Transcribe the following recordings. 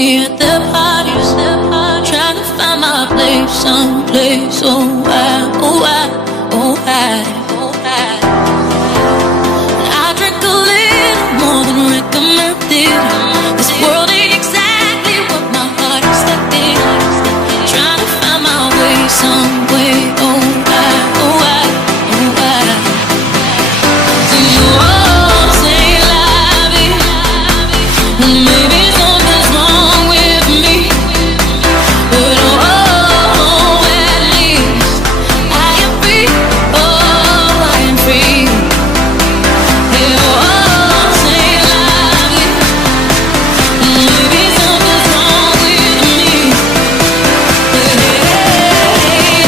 me at the parties, trying to find my place, someplace. Oh why, oh why, oh why, oh why? And I drink a little more than recommended. This world ain't exactly what my heart expected. Trying to find my way, some way. Oh why, oh why, oh why? So you all say love it, and maybe something's wrong with me, but oh, at least I am free. Oh, I am free. They all say love it, and maybe something's wrong with me, but hey,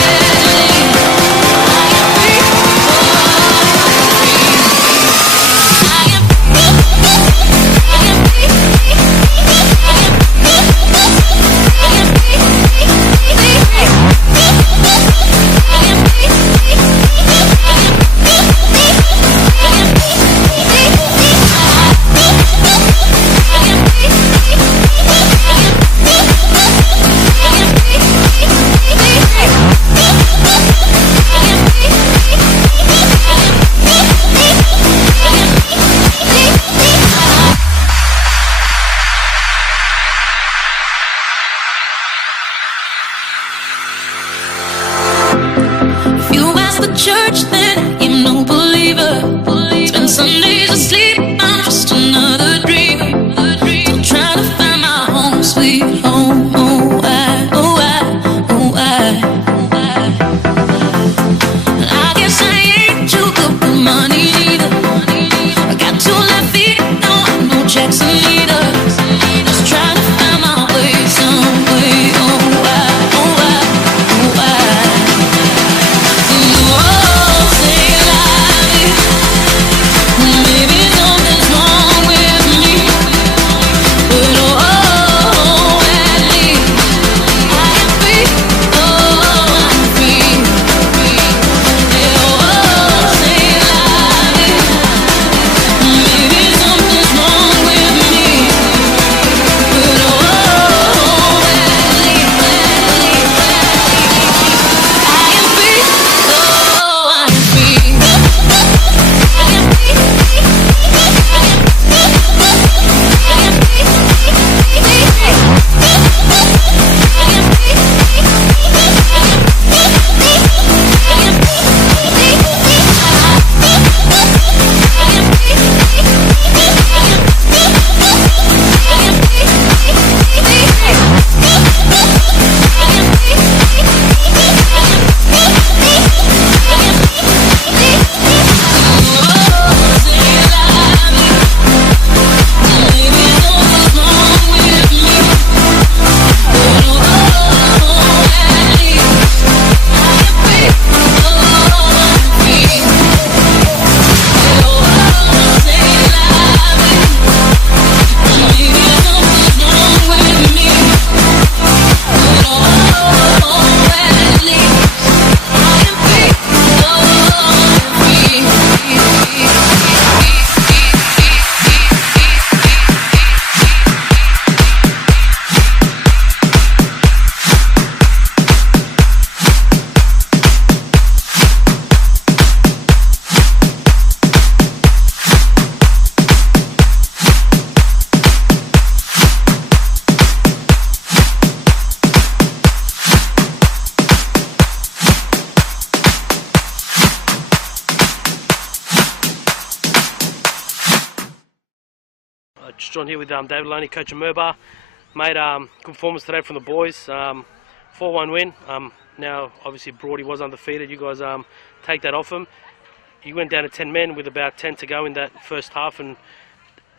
at least I am free. I am If you ask the church, then I'm no believer. Spend Sundays asleep, I'm just another dreamer. Still trying to find my home, sweet home. Oh why, oh why, oh why, oh why? And I guess I ain't too good with money either. I got 2 left feet, no Jackson either. Just trying to find my way, some way. Oh why, oh why, oh why? You all say love it, maybe something's wrong with me, but oh, at least I am free. Oh, I'm free. They all say love it, maybe something's wrong with me, but oh, at least I am free. Oh, I'm free. Just on here with David Loney, coach of Murwillumbah. Made good performance today from the boys. 4-1 win. Now, obviously, Broadie was undefeated. You guys take that off them. You went down to 10 men with about 10 to go in that first half, and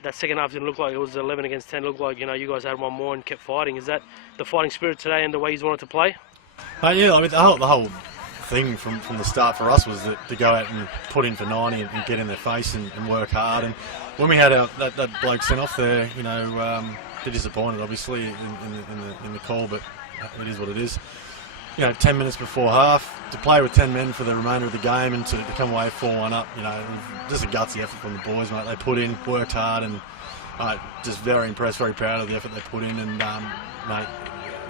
that second half didn't look like it was 11 against 10. It looked like, you know, you guys had one more and kept fighting. Is that the fighting spirit today and the way you wanted to play? Yeah, I mean, the whole thing from the start for us was to go out and put in for 90 and get in their face and work hard. And when we had that bloke sent off there, you know, they're disappointed obviously in the call, but it is what it is. You know, 10 minutes before half, to play with 10 men for the remainder of the game and to come away 4-1 up, you know, just a gutsy effort from the boys, mate. They put in, worked hard, and just very impressed, very proud of the effort they put in, and mate,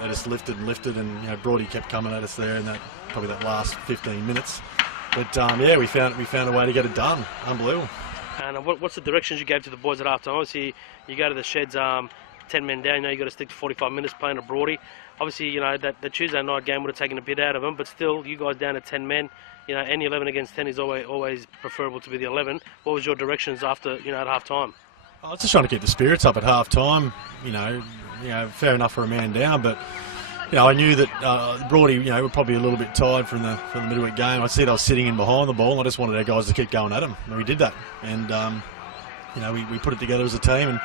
they just lifted and lifted, and Broady kept coming at us there in probably that last 15 minutes. But yeah, we found a way to get it done. Unbelievable. And what's the directions you gave to the boys at half time? Obviously, you go to the sheds, 10 men down. You've got to stick to 45 minutes playing at Broady. Obviously, that the Tuesday night game would have taken a bit out of them, but still, you guys down to 10 men. Any 11 against 10 is always preferable to be the 11. What was your directions after at half time? I was just trying to keep the spirits up at half time. Fair enough for a man down, but I knew that Broady, were probably a little bit tired from the midweek game. I said I was sitting in behind the ball, and I just wanted our guys to keep going at them, and we did that. And we put it together as a team, and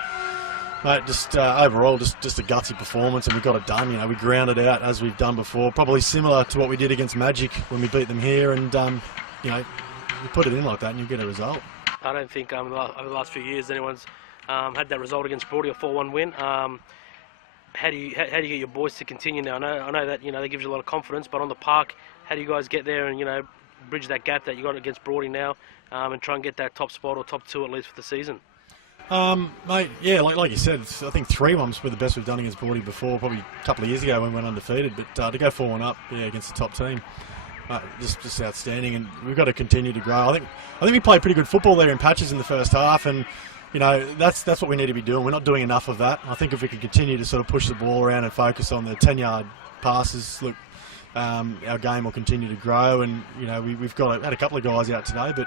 mate, just overall, just a gutsy performance, and we got it done. We grounded out as we've done before, probably similar to what we did against Magic when we beat them here, and you put it in like that, and you get a result. I don't think over the last few years anyone's had that result against Broady, a 4-1 win. How do you get your boys to continue now? I know that they give you a lot of confidence, but on the park, how do you guys get there and bridge that gap that you got against Broady now, and try and get that top spot or top 2 at least for the season? Mate, yeah, like you said, I think 3-1's were the best we've done against Broady before, probably a couple of years ago when we went undefeated. But to go 4-1 up, against the top team, just outstanding, and we've got to continue to grow. I think we played pretty good football there in patches in the first half, and that's what we need to be doing. We're not doing enough of that. I think if we can continue to sort of push the ball around and focus on the 10-yard passes, look, our game will continue to grow. And we've had a couple of guys out today, but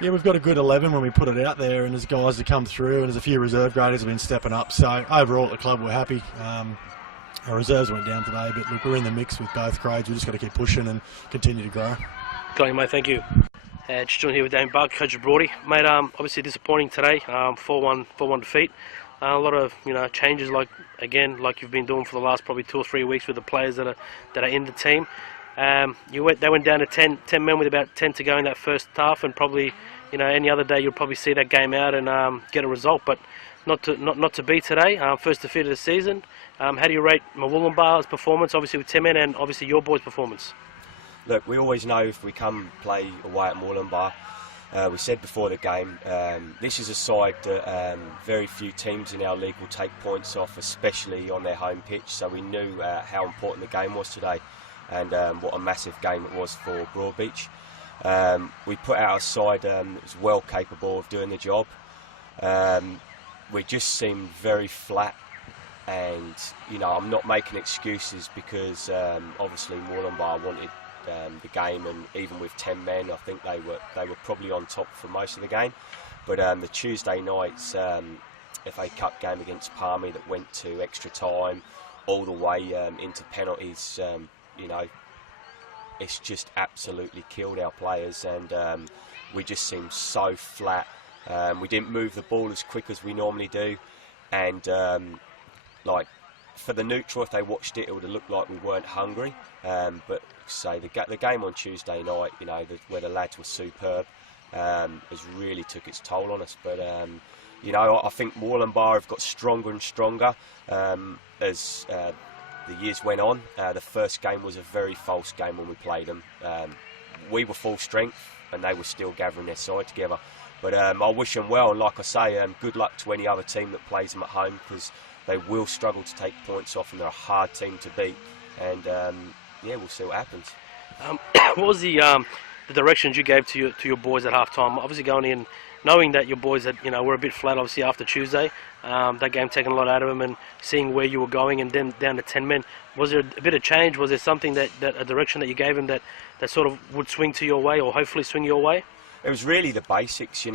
yeah, we've got a good 11 when we put it out there, and there's guys to come through, and there's a few reserve graders have been stepping up. So overall at the club we're happy. Our reserves went down today, but look, we're in the mix with both grades. We've just got to keep pushing and continue to grow. Got you, mate. Thank you. Just joined here with Dane Bug, coach of Broady. Mate, obviously disappointing today, 4-1 defeat. A lot of changes, like you've been doing for the last probably 2 or 3 weeks with the players that are in the team. They went down to 10 men with about 10 to go in that first half, and probably any other day you'll probably see that game out and get a result, but not to be today. First defeat of the season. How do you rate Murwillumbah's performance, obviously with 10 men, and obviously your boys' performance? Look, we always know if we come play away at Murwillumbah, we said before the game, this is a side that very few teams in our league will take points off, especially on their home pitch. So we knew how important the game was today, and what a massive game it was for Broadbeach. We put out a side that was well capable of doing the job. We just seemed very flat, and I'm not making excuses because obviously Murwillumbah wanted the game, and even with 10 men, I think they were probably on top for most of the game. But the Tuesday night's FA Cup game against Palmy that went to extra time, all the way into penalties, it's just absolutely killed our players, and we just seemed so flat. We didn't move the ball as quick as we normally do, and for the neutral, if they watched it, it would have looked like we weren't hungry. But say the game on Tuesday night, where the lads were superb, has really took its toll on us. But I think Murwillumbah have got stronger and stronger as the years went on. The first game was a very false game when we played them. We were full strength, and they were still gathering their side together. But I wish them well, and like I say, good luck to any other team that plays them at home, because they will struggle to take points off, and they're a hard team to beat. And we'll see what happens. What was the directions you gave to your boys at half time? Obviously going in, knowing that your boys were a bit flat, obviously after Tuesday, that game taking a lot out of them, and seeing where you were going, and then down to 10 men. Was there a bit of change? Was there something a direction that you gave them that sort of would swing to your way, or hopefully swing your way? It was really the basics,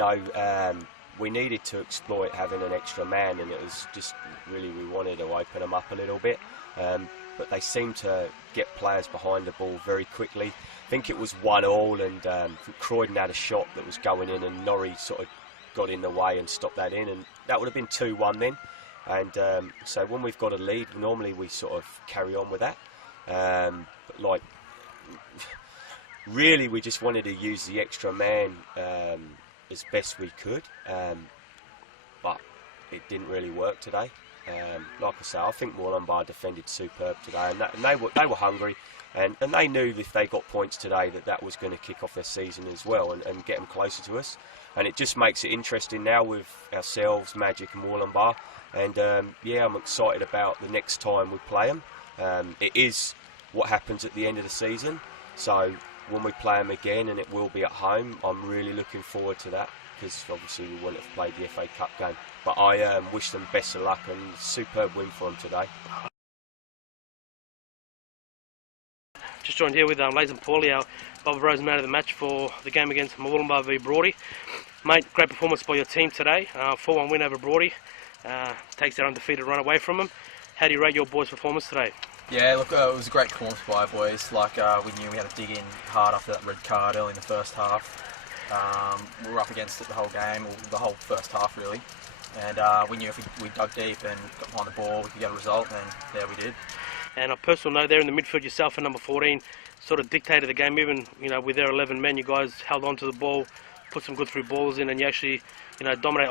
we needed to exploit having an extra man, and it was just really, we wanted to open them up a little bit. But they seemed to get players behind the ball very quickly. I think it was 1-1, and Croydon had a shot that was going in, and Norrie sort of got in the way and stopped that in, and that would have been 2-1 then. And so when we've got a lead, normally we sort of carry on with that. But really, we just wanted to use the extra man as best we could, but it didn't really work today. Like I say, I think Murwillumbah defended superb today, and they were hungry, and they knew if they got points today that was going to kick off their season as well and get them closer to us. And it just makes it interesting now with ourselves, Magic and Murwillumbah. And yeah, I'm excited about the next time we play them. It is what happens at the end of the season, so when we play them again, and it will be at home, I'm really looking forward to that, because obviously we wouldn't have played the FA Cup game. But I wish them best of luck, and superb win for them today. Just joined here with Lays and Paulie, our Bob Rose man of the match for the game against Murwillumbah v Broady. Mate, great performance by your team today. 4-1 win over Broady. Takes their undefeated run away from them. How do you rate your boys' performance today? Yeah, look, it was a great performance by our boys. Like, we knew we had to dig in hard after that red card early in the first half. We were up against it the whole game, or the whole first half really. And we knew if we dug deep and got behind the ball, we could get a result, and there we did. And a personal note there in the midfield, yourself and number 14 sort of dictated the game. Even with their 11 men, you guys held on to the ball, put some good through balls in, and you actually dominate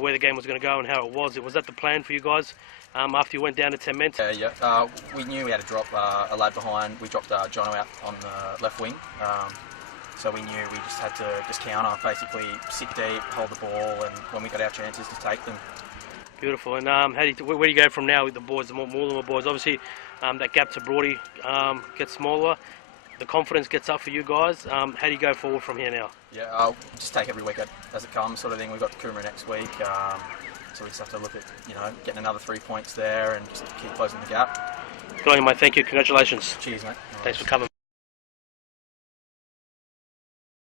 where the game was going to go and how it was. Was that the plan for you guys after you went down to 10 men? Yeah. We knew we had to drop a lad behind. We dropped Jono out on the left wing. So we knew we just had to counter, basically sit deep, hold the ball, and when we got our chances to take them. Beautiful. And where do you go from now with the boys, the Murwillumbah boys? Obviously, that gap to Broady gets smaller. The confidence gets up for you guys. How do you go forward from here now? Yeah, I'll just take every week as it comes, sort of thing. We've got Coomera next week, so we just have to look at getting another 3 points there and just keep closing the gap. Good on you, mate. Thank you. Congratulations. Cheers, mate. Thanks for coming, mate.